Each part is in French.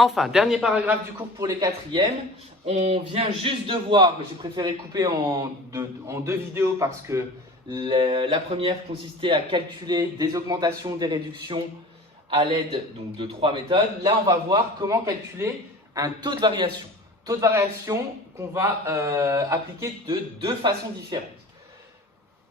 Enfin, dernier paragraphe du cours pour les quatrièmes. On vient juste de voir, mais j'ai préféré couper en deux vidéos parce que la première consistait à calculer des augmentations, des réductions à l'aide de 3 méthodes. Là, on va voir comment calculer un taux de variation. Taux de variation qu'on va appliquer de deux façons différentes.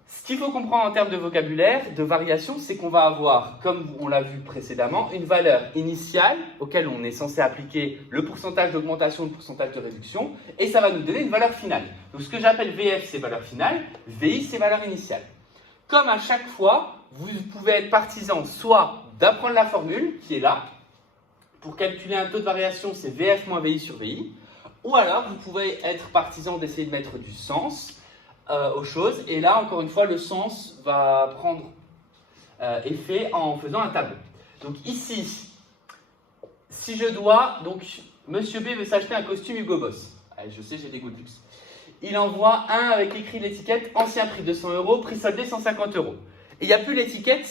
Ce qu'il faut comprendre en termes de vocabulaire, de variation, c'est qu'on va avoir, comme on l'a vu précédemment, une valeur initiale auquel on est censé appliquer le pourcentage d'augmentation et le pourcentage de réduction, et ça va nous donner une valeur finale. Donc ce que j'appelle VF, c'est valeur finale, VI, c'est valeur initiale. Comme à chaque fois, vous pouvez être partisan soit d'apprendre la formule, qui est là, pour calculer un taux de variation, c'est VF moins VI sur VI, ou alors vous pouvez être partisan d'essayer de mettre du sens aux choses, et là, encore une fois, le sens va prendre effet en faisant un tableau. Donc ici, si je dois, donc Monsieur B veut s'acheter un costume Hugo Boss. Allez, je sais, j'ai des goûts de luxe. Il envoie un avec écrit l'étiquette ancien prix 200 €, prix soldé 150 €. Et il n'y a plus l'étiquette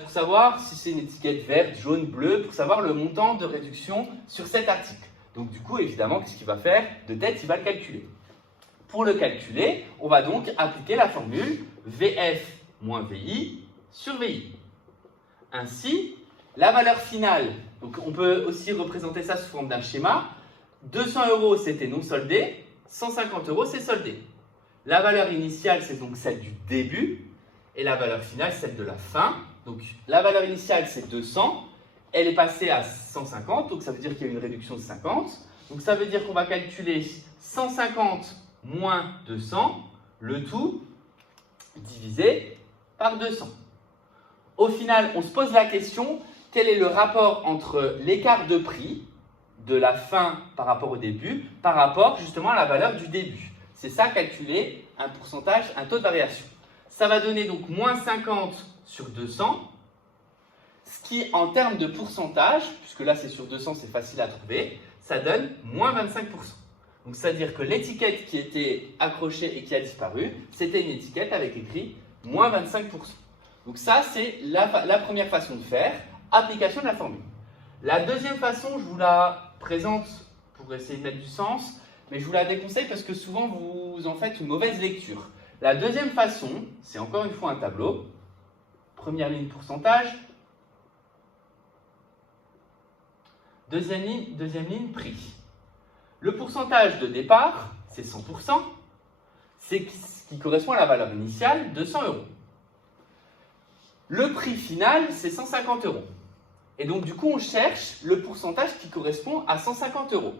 pour savoir si c'est une étiquette verte, jaune, bleue, pour savoir le montant de réduction sur cet article. Donc du coup, évidemment, qu'est-ce qu'il va faire? De tête, il va le calculer. Pour le calculer, on va donc appliquer la formule VF moins VI sur VI. Ainsi, la valeur finale, donc on peut aussi représenter ça sous forme d'un schéma. 200 € c'était non soldé, 150 € c'est soldé. La valeur initiale c'est donc celle du début et la valeur finale celle de la fin. Donc la valeur initiale c'est 200, elle est passée à 150, donc ça veut dire qu'il y a une réduction de 50. Donc ça veut dire qu'on va calculer 150 moins 200, le tout divisé par 200. Au final, on se pose la question, quel est le rapport entre l'écart de prix de la fin par rapport au début, par rapport justement à la valeur du début. C'est ça, calculer un pourcentage, un taux de variation. Ça va donner donc moins 50 sur 200, ce qui en termes de pourcentage, puisque là c'est sur 200, c'est facile à trouver, ça donne moins 25%. Donc, c'est-à-dire que l'étiquette qui était accrochée et qui a disparu, c'était une étiquette avec écrit moins 25%. Donc, ça, c'est la première façon de faire, application de la formule. La deuxième façon, je vous la présente pour essayer de mettre du sens, mais je vous la déconseille parce que souvent, vous en faites une mauvaise lecture. La deuxième façon, c'est encore une fois un tableau. Première ligne, pourcentage. Deuxième ligne, prix. Le pourcentage de départ, c'est 100%, c'est ce qui correspond à la valeur initiale, 200 €. Le prix final, c'est 150 €. Et donc, du coup, on cherche le pourcentage qui correspond à 150 €.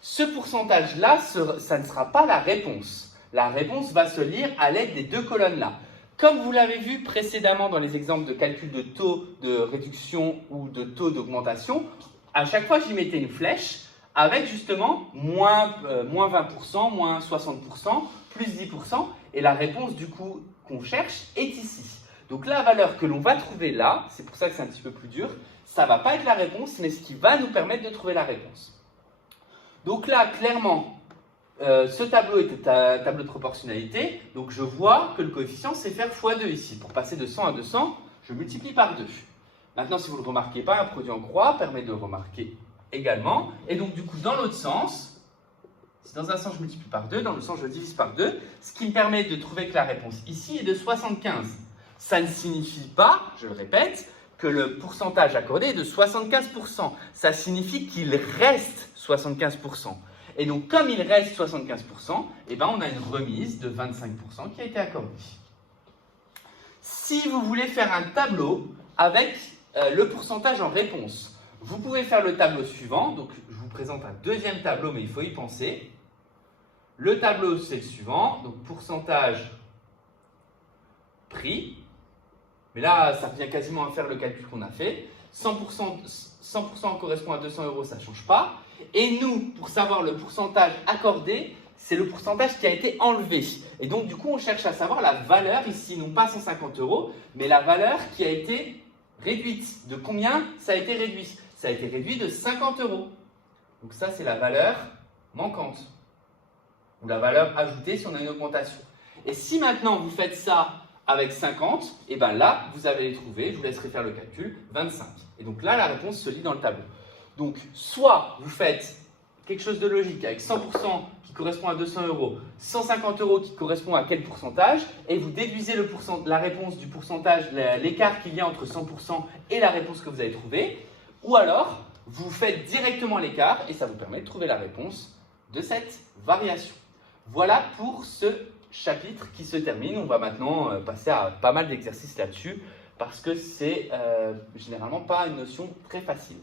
Ce pourcentage-là, ça ne sera pas la réponse. La réponse va se lire à l'aide des deux colonnes-là. Comme vous l'avez vu précédemment dans les exemples de calcul de taux de réduction ou de taux d'augmentation, à chaque fois, j'y mettais une flèche avec justement moins 20%, moins 60%, plus 10%, et la réponse du coup qu'on cherche est ici. Donc la valeur que l'on va trouver là, c'est pour ça que c'est un petit peu plus dur, ça ne va pas être la réponse, mais ce qui va nous permettre de trouver la réponse. Donc là, clairement, ce tableau est un tableau de proportionnalité, donc je vois que le coefficient c'est faire x2 ici. Pour passer de 100 à 200, je multiplie par 2. Maintenant, si vous ne le remarquez pas, un produit en croix permet de le remarquer également. Et donc, du coup, dans l'autre sens, si dans un sens je multiplie par 2, dans l'autre sens je divise par 2, ce qui me permet de trouver que la réponse ici est de 75. Ça ne signifie pas, je le répète, que le pourcentage accordé est de 75%. Ça signifie qu'il reste 75%. Et donc, comme il reste 75%, eh ben, on a une remise de 25% qui a été accordée. Si vous voulez faire un tableau avec le pourcentage en réponse, vous pouvez faire le tableau suivant. Donc, je vous présente un deuxième tableau, mais il faut y penser. Le tableau, c'est le suivant. Donc, pourcentage prix. Mais là, ça revient quasiment à faire le calcul qu'on a fait. 100% correspond à 200 €, ça ne change pas. Et nous, pour savoir le pourcentage accordé, c'est le pourcentage qui a été enlevé. Et donc, du coup, on cherche à savoir la valeur ici, non pas 150 €, mais la valeur qui a été réduite. De combien ça a été réduit? Ça a été réduit de 50 €. Donc ça, c'est la valeur manquante. Ou la valeur ajoutée si on a une augmentation. Et si maintenant vous faites ça avec 50, et bien là, vous allez trouver, je vous laisserai faire le calcul, 25. Et donc là, la réponse se lit dans le tableau. Donc, soit vous faites quelque chose de logique avec 100% qui correspond à 200 €, 150 € qui correspond à quel pourcentage, et vous déduisez la réponse du pourcentage, l'écart qu'il y a entre 100% et la réponse que vous avez trouvée, ou alors vous faites directement l'écart et ça vous permet de trouver la réponse de cette variation. Voilà pour ce chapitre qui se termine. On va maintenant passer à pas mal d'exercices là-dessus parce que c'est généralement pas une notion très facile.